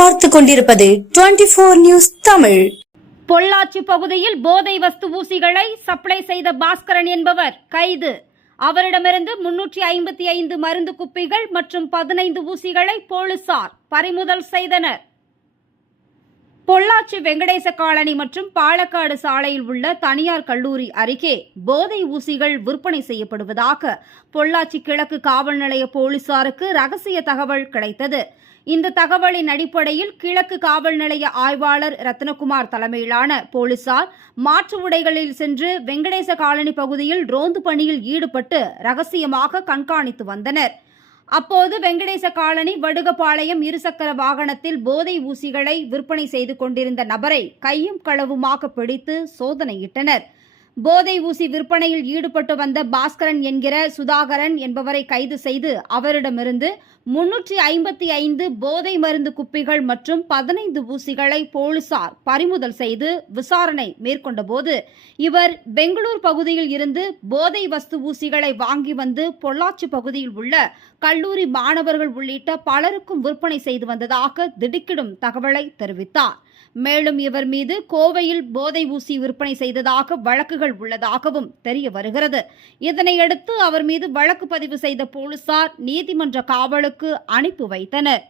பார்த்துக் கொண்டிருப்பது 24 நியூஸ் தமிழ். பொள்ளாச்சி பகுதியில் போதை வஸ்து ஊசிகளை சப்ளை செய்த பாஸ்கரன் என்பவர் கைது. அவரிடமிருந்து 355 மருந்து குப்பிகள் மற்றும் 15 ஊசிகளை போலீசார் பறிமுதல் செய்தனர். பொள்ளாச்சி வெங்கடேச காலனி மற்றும் பாலக்காடு சாலையில் உள்ள தனியார் கல்லூரி அருகே போதை ஊசிகள் விற்பனை செய்யப்படுவதாக பொள்ளாச்சி கிழக்கு காவல் நிலைய போலீசாருக்கு ரகசிய தகவல் கிடைத்தது. இந்த தகவலின் அடிப்படையில் கிழக்கு காவல் நிலைய ஆய்வாளர் ரத்னகுமார் தலைமையிலான போலீசார் மாற்று உடைகளில் சென்று வெங்கடேச காலனி பகுதியில் ரோந்து பணியில் ஈடுபட்டு ரகசியமாக கண்காணித்து வந்தனர். அப்போது வெங்கடேச காலனி வடுகபாளையம் இருசக்கர வாகனத்தில் போதை ஊசிகளை விற்பனை செய்து கொண்டிருந்த நபரை கையும் களவுமாக பிடித்து சோதனையிட்டனர். போதை ஊசி விற்பனையில் ஈடுபட்டு வந்த பாஸ்கரன் என்கிற சுதாகரன் என்பவரை கைது செய்து அவரிடமிருந்து 355 போதை மருந்து குப்பிகள் மற்றும் 15 ஊசிகளை போலீசார் பறிமுதல் செய்து விசாரணை மேற்கொண்டபோது இவர் பெங்களூர் பகுதியில் இருந்து போதை வஸ்து ஊசிகளை வாங்கி வந்து பொள்ளாச்சி பகுதியில் உள்ள கல்லூரி மாணவர்கள் உள்ளிட்ட பலருக்கும் விற்பனை செய்து வந்ததாக திடுக்கிடும் தகவலை தெரிவித்தார். மேலும் இவர் மீது கோவையில் போதை ஊசி விற்பனை செய்ததாக வழக்குகள் உள்ளதாகவும் தெரிய வருகிறது. இதனையடுத்து அவர் மீது வழக்கு பதிவு செய்த போலீசார் நீதிமன்ற காவலுக்கு அனுப்பி வைத்தனர்.